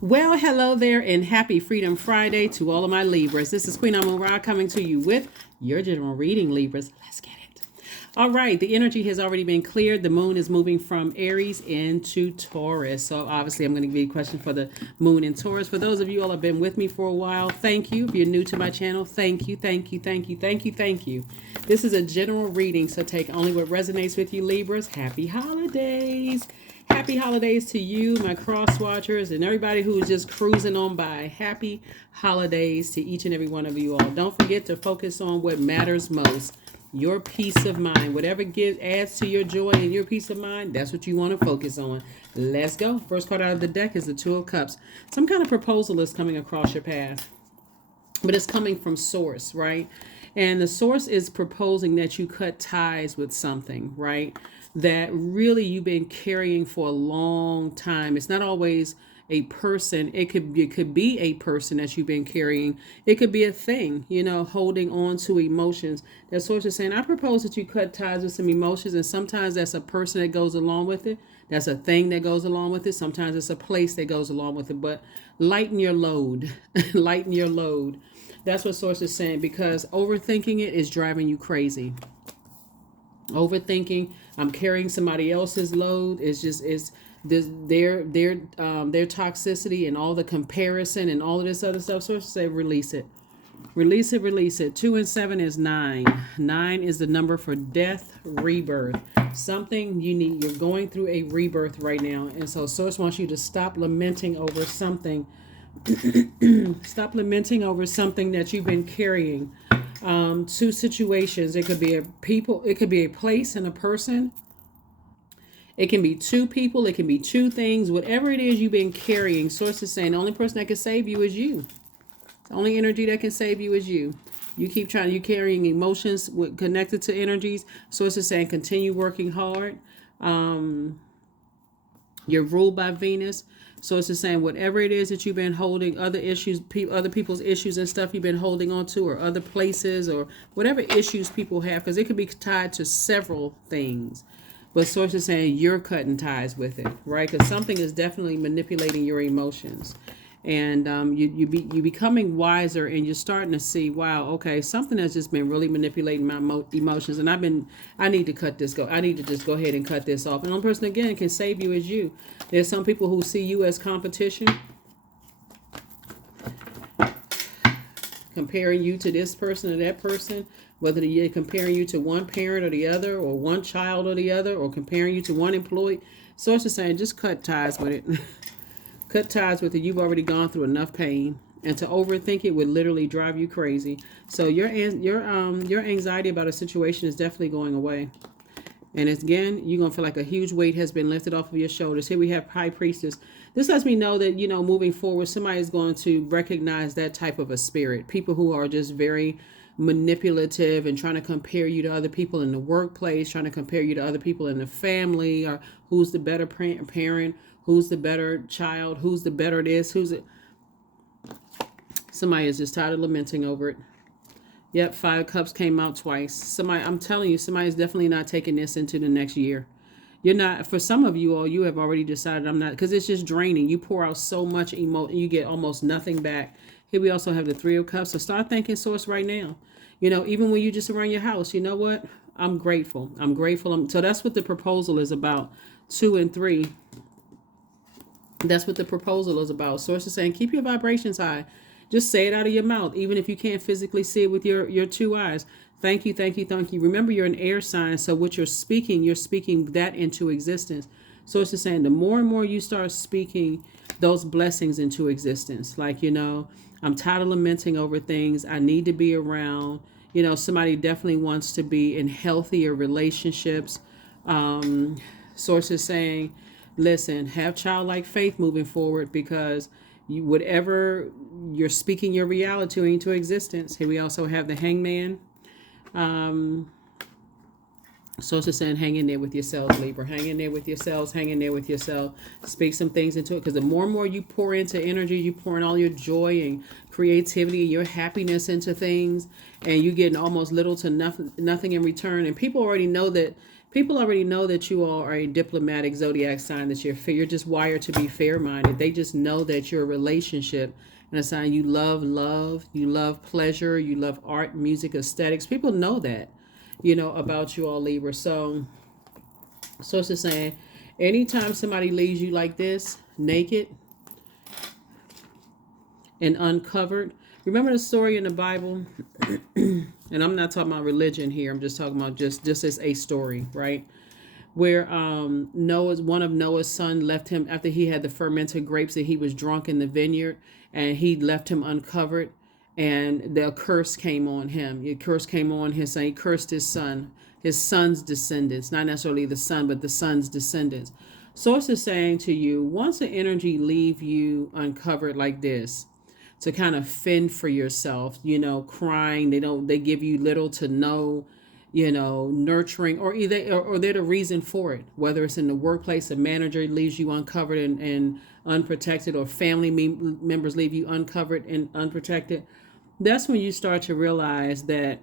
Well, hello there, and happy Freedom Friday to all of my Libras. This is Queen Amun Ra coming to you with your general reading, Libras. Let's get it. All right, the energy has already been cleared. The moon is moving from Aries into Taurus. So obviously I'm going to give you a question for the moon in Taurus. For those of you all who have been with me for a while, thank you. If you're new to my channel, thank you, thank you, thank you, thank you, thank you. This is a general reading, so take only what resonates with you, Libras. Happy holidays. Happy holidays to you, my cross watchers, and everybody who is just cruising on by. Happy holidays to each and every one of you all. Don't forget to focus on what matters most. Your peace of mind. Whatever adds to your joy and your peace of mind, that's what you want to focus on. Let's go. First card out of the deck is the Two of Cups. Some kind of proposal is coming across your path, but it's coming from source, right? And the source is proposing that you cut ties with something, right? That really you've been carrying for a long time. It's not always a person. It could be a person that you've been carrying. It could be a thing, holding on to emotions. That source is saying, I propose that you cut ties with some emotions, and sometimes that's a person that goes along with it. That's a thing that goes along with it. Sometimes it's a place that goes along with it. But lighten your load. Lighten your load. That's what source is saying, because overthinking it is driving you crazy. Overthinking, I'm carrying somebody else's load. It's this their toxicity and all the comparison and all of this other stuff. So say release it. Release it, release it. 2 and 7 is 9. 9 is the number for death, rebirth. Something you need. You're going through a rebirth right now. And so source wants you to stop lamenting over something. Stop lamenting over something that you've been carrying. Two situations. It could be a people, it could be a place and a person. It can be two people, it can be two things. Whatever it is you've been carrying, source is saying the only person that can save you is you. The only energy that can save you is you. You keep trying, you're carrying emotions connected to energies. Source is saying continue working hard. You're ruled by Venus. So it's just saying whatever it is that you've been holding, other issues, other people's issues and stuff you've been holding on to, or other places, or whatever issues people have, because it could be tied to several things. But source is saying you're cutting ties with it, right? Because something is definitely manipulating your emotions. And you're becoming wiser, and you're starting to see, wow, okay, something has just been really manipulating my emotions, and I need to cut this I need to just go ahead and cut this off. And the only person again can save you is you. There's some people who see you as competition, comparing you to this person or that person, whether they're comparing you to one parent or the other, or one child or the other, or comparing you to one employee. So it's just saying just cut ties with it. Cut ties with it. You've already gone through enough pain, and to overthink it would literally drive you crazy. So your anxiety about a situation is definitely going away. And again, you're gonna feel like a huge weight has been lifted off of your shoulders. Here we have High Priestess. This lets me know that moving forward, somebody is going to recognize that type of a spirit. People who are just very manipulative and trying to compare you to other people in the workplace, trying to compare you to other people in the family, or who's the better parent, who's the better child, who's the better this, somebody is just tired of lamenting over it. Yep, 5 Cups came out twice. I'm telling you, somebody's definitely not taking this into the next year. You're not, for some of you all, you have already decided I'm not, because it's just draining. You pour out so much emotion, you get almost nothing back. Here we also have the 3 of Cups. So start thanking source right now. Even when you just around your house, you know what? I'm grateful. I'm grateful. So that's what the proposal is about. 2 and 3. That's what the proposal is about. Source is saying, keep your vibrations high. Just say it out of your mouth, even if you can't physically see it with your 2 eyes. Thank you, thank you, thank you. Remember, you're an air sign, so what you're speaking that into existence. Source is saying the more and more you start speaking those blessings into existence, like, I'm tired of lamenting over things. I need to be around. Somebody definitely wants to be in healthier relationships. Source is saying, listen, have childlike faith moving forward, because whatever you're speaking your reality into existence. Here we also have the Hangman. So it's just saying, hang in there with yourselves, Libra. Hang in there with yourselves. Hang in there with yourself. Speak some things into it, because the more and more you pour into energy, you pour in all your joy and creativity and your happiness into things, and you're getting almost little to nothing in return. And people already know that People already know that you all are a diplomatic zodiac sign, that you're just wired to be fair-minded. They just know that you're a relationship and a sign. You love love, you love pleasure, you love art, music, aesthetics. People know that, about you all, Libra. So source is saying, anytime somebody leaves you like this, naked and uncovered. Remember the story in the Bible? And I'm not talking about religion here. I'm just talking about just as a story, right? Where one of Noah's son left him after he had the fermented grapes, that he was drunk in the vineyard, and he left him uncovered, and the curse came on him. The curse came on his son. He cursed his son's descendants, not necessarily the son, but the son's descendants. Source is saying to you, once the energy leave you uncovered like this, to kind of fend for yourself, crying, they give you little to no, nurturing, or either, or they're the reason for it, whether it's in the workplace, a manager leaves you uncovered and unprotected, or family members leave you uncovered and unprotected. That's when you start to realize that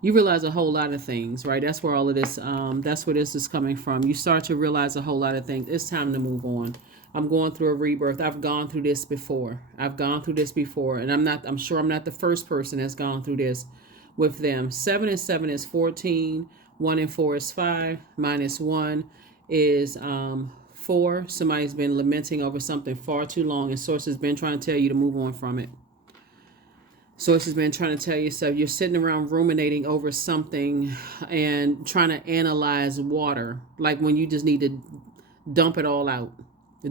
you realize a whole lot of things, right? That's where all of this, that's where this is coming from. You start to realize a whole lot of things. It's time to move on. I'm going through a rebirth. I've gone through this before. And I'm sure I'm not the first person that's gone through this with them. 7 and 7 is 14. 1 and 4 is 5. Minus 1 is 4. Somebody's been lamenting over something far too long, and Source has been trying to tell you to move on from it. Source has been trying to tell yourself, you're sitting around ruminating over something and trying to analyze water, like when you just need to dump it all out.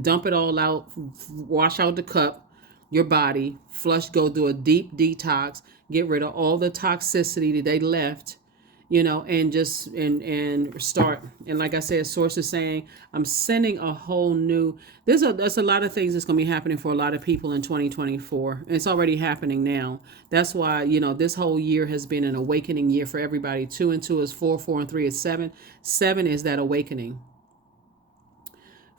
Dump it all out, wash out the cup, your body, flush, go do a deep detox, get rid of all the toxicity that they left, and just and start. And like I said, Source is saying, I'm sending a whole new, there's a lot of things that's going to be happening for a lot of people in 2024. And it's already happening now. That's why, this whole year has been an awakening year for everybody. 2 and 2 is 4, 4 and 3 is 7. 7 is that awakening.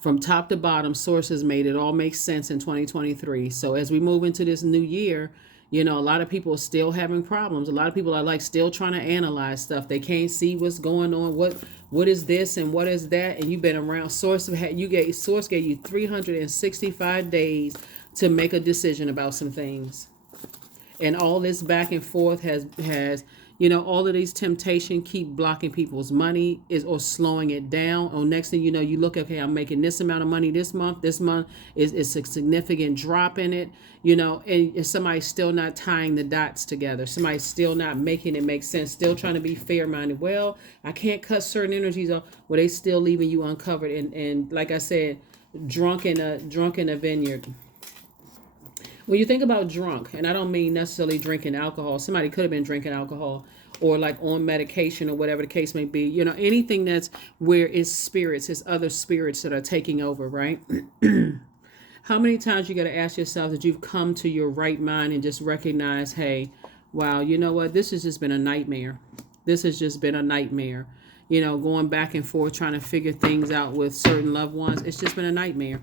From top to bottom, Source has made it all make sense in 2023. So as we move into this new year, a lot of people are still having problems. A lot of people are still trying to analyze stuff. They can't see what's going on. What is this and what is that? And you've been around. Source gave you 365 days to make a decision about some things. And all this back and forth has all of these temptations keep blocking people's money or slowing it down. Or next thing you know, you look, okay, I'm making this amount of money this month. This month is a significant drop in it, and somebody's still not tying the dots together. Somebody's still not making it make sense, still trying to be fair-minded. Well, I can't cut certain energies off. Well, they still leaving you uncovered. And like I said, drunk in a vineyard. When you think about drunk, and I don't mean necessarily drinking alcohol, somebody could have been drinking alcohol or on medication or whatever the case may be, anything that's where it's other spirits that are taking over, right? How many times you got to ask yourself that you've come to your right mind and just recognize, hey, wow, you know what? This has just been a nightmare. Going back and forth, trying to figure things out with certain loved ones. It's just been a nightmare.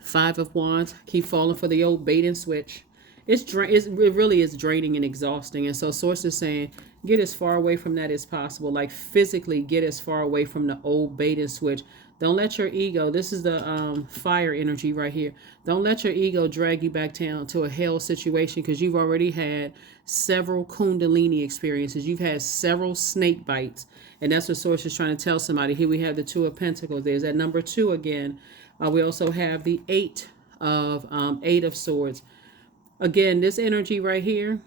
5 of Wands, keep falling for the old bait and switch. It really is draining and exhausting. And so Source is saying, get as far away from that as possible. Like physically get as far away from the old bait and switch. Don't let your ego, this is the fire energy right here. Don't let your ego drag you back down to a hell situation, because you've already had several Kundalini experiences. You've had several snake bites. And that's what Source is trying to tell somebody. Here we have the 2 of Pentacles. There's that number 2 again. We also have the 8 of Swords. Again, this energy right here,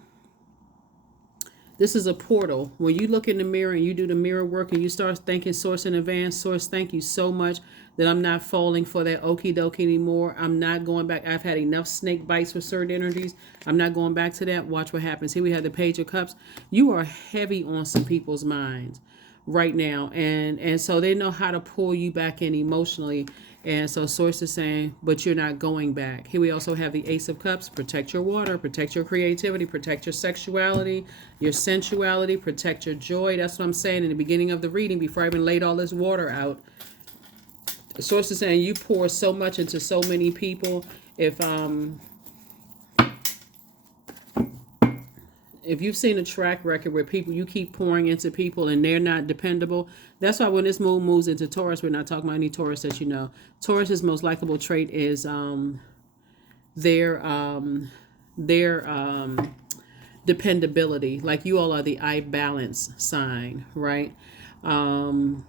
this is a portal. When you look in the mirror and you do the mirror work and you start thanking Source in advance, Source, thank you so much that I'm not falling for that okie dokie anymore. I'm not going back. I've had enough snake bites with certain energies. I'm not going back to that. Watch what happens. Here we have the Page of Cups. You are heavy on some people's minds right now. And so they know how to pull you back in emotionally. And so Source is saying, but you're not going back. Here we also have the Ace of Cups. Protect your water, protect your creativity, protect your sexuality, your sensuality, protect your joy. That's what I'm saying in the beginning of the reading, before I even laid all this water out. Source is saying you pour so much into so many people. If if you've seen a track record where people, you keep pouring into people and they're not dependable, that's why when this moon moves into Taurus, we're not talking about any Taurus that you know. Taurus's most likable trait is their their dependability. Like you all are the I balance sign, right? Um,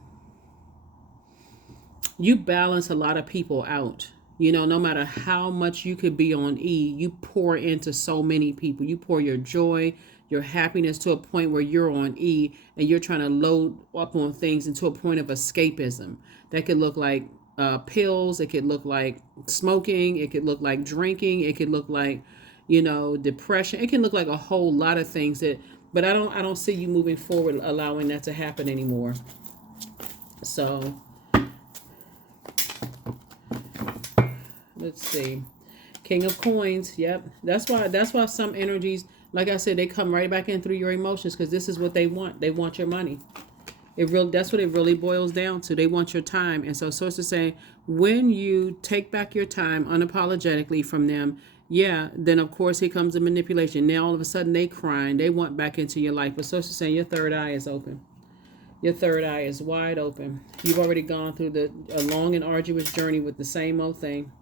you balance a lot of people out. No matter how much you could be on E, you pour into so many people. You pour your joy, your happiness to a point where you're on E and you're trying to load up on things into a point of escapism. That could look like pills. It could look like smoking. It could look like drinking. It could look like, depression. It can look like a whole lot of things but I don't see you moving forward allowing that to happen anymore. So let's see. King of Coins. Yep. That's why some energies, like I said, they come right back in through your emotions, because this is what they want. They want your money. That's what it really boils down to. They want your time. And so source is saying, when you take back your time unapologetically from them, then of course here comes the manipulation. Now all of a sudden they crying. They want back into your life. But source is saying your third eye is open. Your third eye is wide open. You've already gone through a long and arduous journey with the same old thing.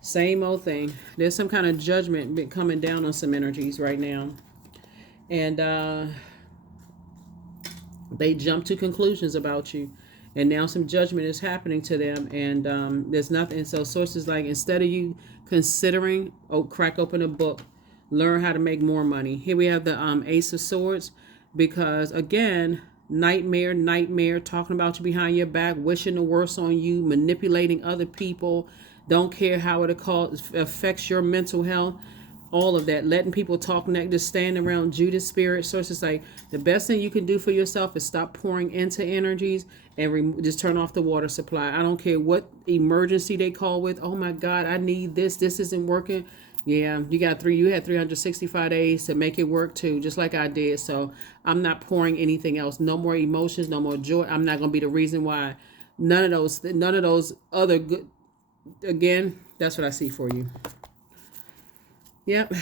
Same old thing. There's some kind of judgment coming down on some energies right now. And they jump to conclusions about you. And now some judgment is happening to them. And there's nothing. So sources like, instead of you considering, crack open a book, learn how to make more money. Here we have the Ace of Swords. Because again, nightmare, talking about you behind your back, wishing the worst on you, manipulating other people. Don't care how it affects your mental health. All of that. Letting people talk negative, stand around Judas spirit. So it's just like, the best thing you can do for yourself is stop pouring into energies and just turn off the water supply. I don't care what emergency they call with. Oh my God, I need this. This isn't working. Yeah, you had 365 days to make it work too, just like I did. So I'm not pouring anything else. No more emotions, no more joy. I'm not going to be the reason why. None of those other good. Again, that's what I see for you. Yep.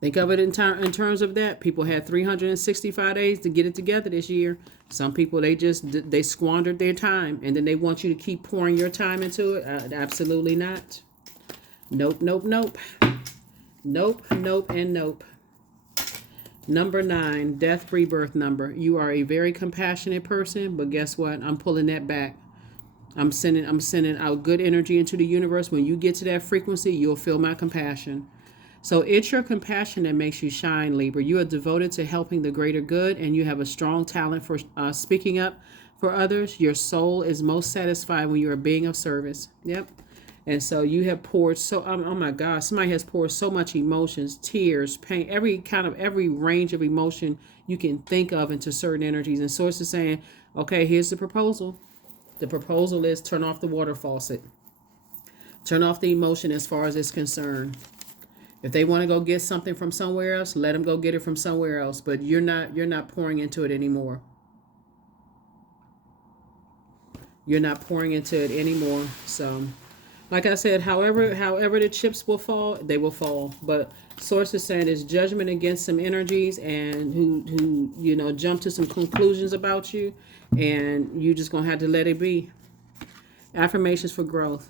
Think of it in terms of that. People had 365 days to get it together this year. Some people, they squandered their time, and then they want you to keep pouring your time into it. Absolutely not. Nope, nope, nope. Nope, nope, and nope. Number 9, death rebirth number. You are a very compassionate person, but guess what? I'm pulling that back. I'm sending out good energy into the universe. When you get to that frequency, you'll feel my compassion. So it's your compassion that makes you shine, Libra. You are devoted to helping the greater good, and you have a strong talent for speaking up for others. Your soul is most satisfied when you are being of service. Yep. And so you have poured oh my God, somebody has poured so much emotions, tears, pain, every range of emotion you can think of into certain energies. And Source is saying, okay, here's the proposal. The proposal is turn off the water faucet. Turn off the emotion as far as it's concerned. If they want to go get something from somewhere else, let them go get it from somewhere else. But you're not pouring into it anymore. You're not pouring into it anymore. So, like I said, however the chips will fall, they will fall. But Source is saying there's judgment against some energies and who jump to some conclusions about you, and you just gonna have to let it be. Affirmations for growth.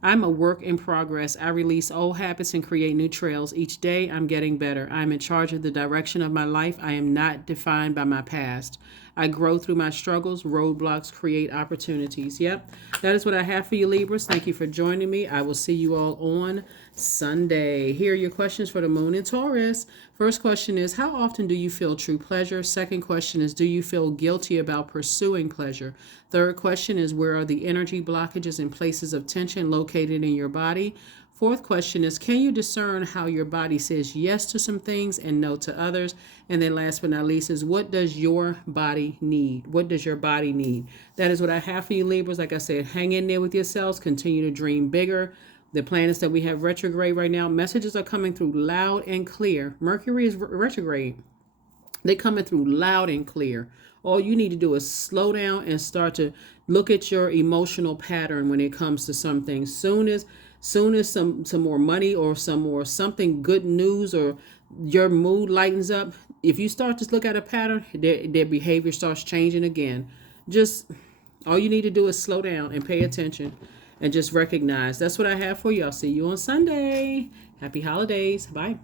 I'm a work in progress. I release old habits and create new trails. Each day, I'm getting better. I'm in charge of the direction of my life. I am not defined by my past. I grow through my struggles. Roadblocks create opportunities. Yep, that is what I have for you, Libras. Thank you for joining me. I will see you all on Sunday. Here are your questions for the moon in Taurus. First question is, how often do you feel true pleasure? Second question is, do you feel guilty about pursuing pleasure? Third question is, where are the energy blockages and places of tension located in your body? Fourth question is, can you discern how your body says yes to some things and no to others? And then last but not least is, what does your body need? What does your body need? That is what I have for you, Libras. Like I said, hang in there with yourselves. Continue to dream bigger. The planets that we have retrograde right now, messages are coming through loud and clear. Mercury is retrograde. They coming through loud and clear. All you need to do is slow down and start to look at your emotional pattern when it comes to some things. Soon as some more money or some more something good news or your mood lightens up, if you start to look at a pattern, their behavior starts changing again. Just all you need to do is slow down and pay attention and just recognize. That's what I have for you. I'll see you on Sunday. Happy holidays. Bye.